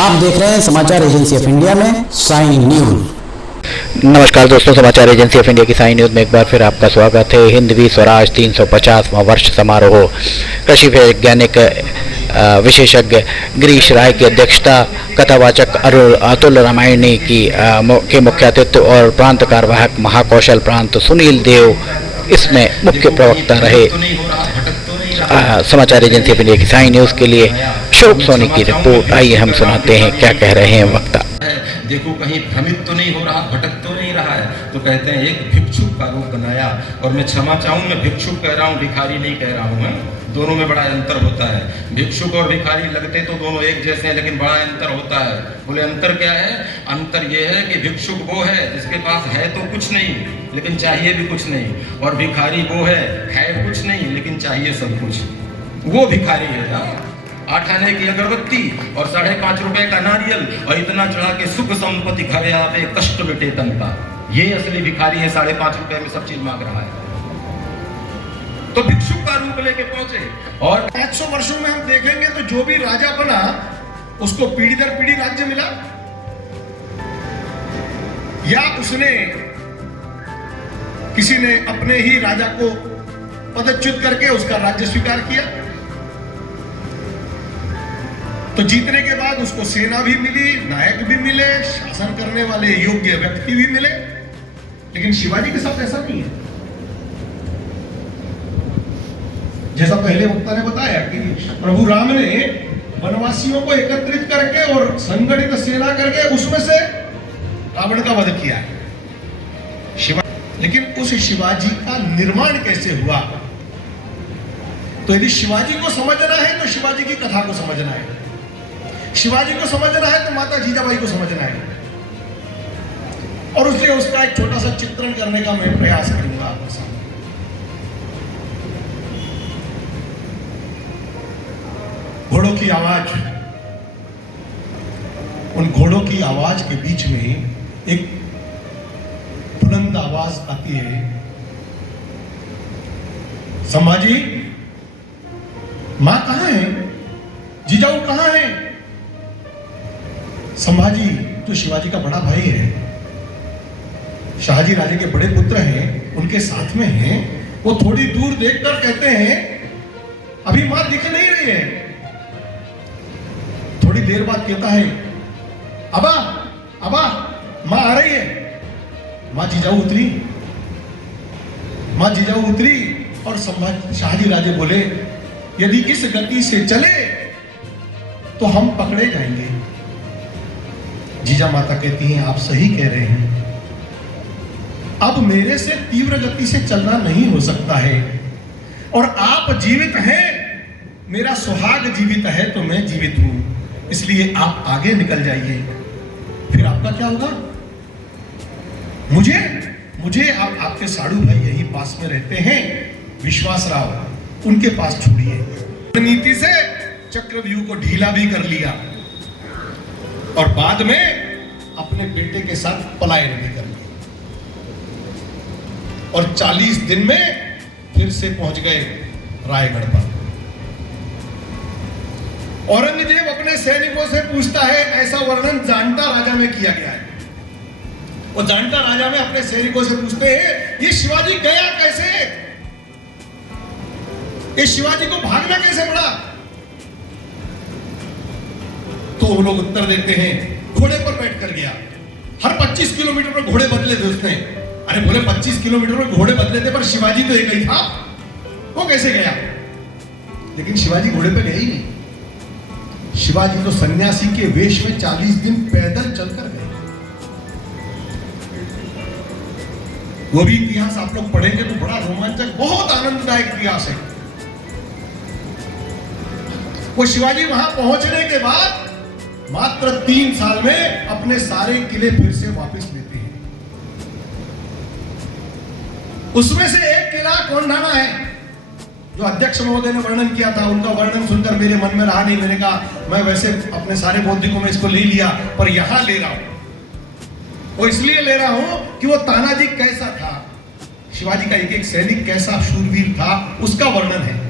आप देख रहे हैं समाचार एजेंसी ऑफ इंडिया में साइन न्यूज। नमस्कार दोस्तों, समाचार एजेंसी ऑफ इंडिया की साइन न्यूज में एक बार फिर आपका स्वागत है। हिंदवी स्वराज 350वां वर्ष समारोह कृषि वैज्ञानिक विशेषज्ञ गिरीश राय की अध्यक्षता, कथावाचक अतुल रामायणी के मुख्य अतिथि और प्रांत कार्यवाहक महाकौशल प्रांत सुनील देव इसमें मुख्य प्रवक्ता रहे। समाचार एजेंसी ऑफ इंडिया की साइन न्यूज के लिए शोक सोनी की रिपोर्ट। आइए हम सुनाते हैं क्या कह रहे हैं वक्ता। देखो कहीं भ्रमित तो नहीं हो रहा, भटक तो नहीं रहा है। तो कहते हैं एक भिक्षुक का रूप बनाया, और मैं क्षमा चाहूँ, मैं भिक्षुक कह रहा हूँ, भिखारी नहीं कह रहा हूँ। दोनों में बड़ा अंतर होता है। भिक्षुक और भिखारी लगते तो दोनों एक जैसे हैं, लेकिन बड़ा अंतर होता है। बोले अंतर क्या है? अंतर ये है कि भिक्षुक वो है जिसके पास है तो कुछ नहीं लेकिन चाहिए भी कुछ नहीं, और भिखारी वो है कुछ नहीं लेकिन चाहिए सब कुछ। वो भिखारी है ना। 8 आने की अगरबत्ती और 5.5 रुपए का नारियल और इतना चढ़ा के सुख संपत्ति घरे आवे कष्ट मिटे तन का, ये असली भिखारी है। 5.5 रुपए में सब चीज मांग रहा है। तो भिक्षुक का रूप लेके पहुंचे। और 500 वर्षों में हम देखेंगे तो जो भी राजा बना उसको पीढ़ी दर पीढ़ी राज्य मिला, या उसने किसी ने अपने ही राजा को पदच्युत करके उसका राज्य स्वीकार किया। तो जीतने के बाद उसको सेना भी मिली, नायक भी मिले, शासन करने वाले योग्य व्यक्ति भी मिले। लेकिन शिवाजी के साथ ऐसा नहीं है। जैसा पहले वक्ता ने बताया कि प्रभु राम ने वनवासियों को एकत्रित करके और संगठित सेना करके उसमें से रावण का वध किया है। लेकिन उस शिवाजी का निर्माण कैसे हुआ? तो यदि शिवाजी को समझना है तो शिवाजी की कथा को समझना है, शिवाजी को समझना है तो माता जीजाबाई को समझना है। और इसलिए उसका एक छोटा सा चित्रण करने का मैं प्रयास करूंगा आपके साथ। घोड़ों की आवाज, उन घोड़ों की आवाज के बीच में एक बुलंद आवाज आती है, संभाजी मां कहां है? जीजाऊ कहां है? संभाजी तो शिवाजी का बड़ा भाई है, शाहजी राजे के बड़े पुत्र हैं, उनके साथ में हैं। वो थोड़ी दूर देखकर कहते हैं अभी मां दिख नहीं रही है। थोड़ी देर बाद कहता है अबा अबा मां आ रही है। मां जीजाऊ उतरी, मां जीजाऊ उतरी और शाहजी राजे बोले यदि इस गति से चले तो हम पकड़े जाएंगे। जीजा माता कहती हैं आप सही कह रहे हैं, अब मेरे से तीव्र गति से चलना नहीं हो सकता है, और आप जीवित हैं, मेरा सुहाग जीवित है तो मैं जीवित हूं, इसलिए आप आगे निकल जाइए। फिर आपका क्या होगा? मुझे आपके साड़ू भाई यही पास में रहते हैं, विश्वास राव, उनके पास छोड़िए। नीति से चक्रव्यूह को ढीला भी कर लिया और बाद में अपने बेटे के साथ पलायन भी कर लिया, और 40 दिन में फिर से पहुंच गए रायगढ़ पर। औरंगजेब अपने सैनिकों से पूछता है, ऐसा वर्णन जानता राजा में किया गया है। वो जानता राजा में अपने सैनिकों से पूछते हैं ये शिवाजी गया कैसे? ये शिवाजी को भागना कैसे पड़ा? तो वो लोग उत्तर देते हैं घोड़े पर बैठकर गया। हर 25 किलोमीटर पर घोड़े बदले थे उसने। अरे बोले 25 किलोमीटर पर घोड़े बदले थे, पर शिवाजी तो एक ही था, वो कैसे गया? लेकिन शिवाजी घोड़े पे गए ही नहीं। शिवाजी तो सन्यासी के वेश में 40 दिन पैदल चलकर गए। वो भी इतिहास आप लोग पढ़ेंगे तो बड़ा रोमांचक, बहुत आनंददायक इतिहास है। वो शिवाजी वहां पहुंचने के बाद मात्र 3 साल में अपने सारे किले फिर से वापस लेते हैं। उसमें से एक किला कोंढाना है जो अध्यक्ष महोदय ने वर्णन किया था। उनका वर्णन सुनकर मेरे मन में रहा नहीं, मैंने कहा मैं वैसे अपने सारे बौद्धिकों में इसको ले लिया, पर यहां ले रहा हूं। वो इसलिए ले रहा हूं कि वो तानाजी कैसा था, शिवाजी का एक एक सैनिक कैसा शूरवीर था, उसका वर्णन है।